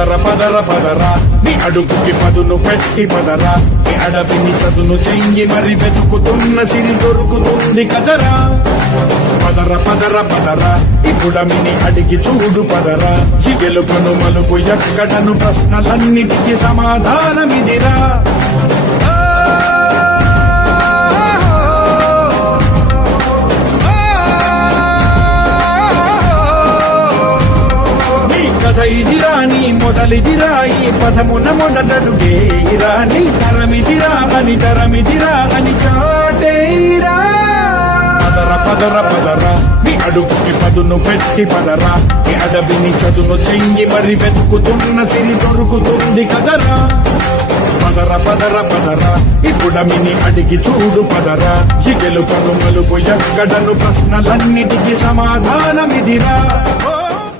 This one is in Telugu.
పదర పదర పదరా నీ అడుగుకి పదును పెట్టి పదరా నీ అడవిని చదును చెయ్యి మరి వెతుకుతున్న సిరి దొరుకుతుంది కదరా పదర పదర పదరా ఇప్పుడమిని అడిగి చూడు పదరా చిగెలుకను మలుపు ఎక్కడను ప్రశ్నలన్నిటికీ సమాధానమిదిరా ఇదిరా నీ మొదలిదిరా ఈ పదమున మొదటడుగేరా నీ తరమిదిరా అని చాటేరా పదర పదర పదరా నీ అడుగుకి పదును పెట్టి పదరా నీ అడవిని చదును చెయ్యి మరి వెతుకుతున్న సిరి దొరుకుతుంది కదరా పదర పదర పదరా ఇప్పుడమిని అడిగి చూడు పదరా చిగెలు కనుమలుపు ఎక్కడను ప్రశ్నలన్నిటికీ సమాధానమిదిరా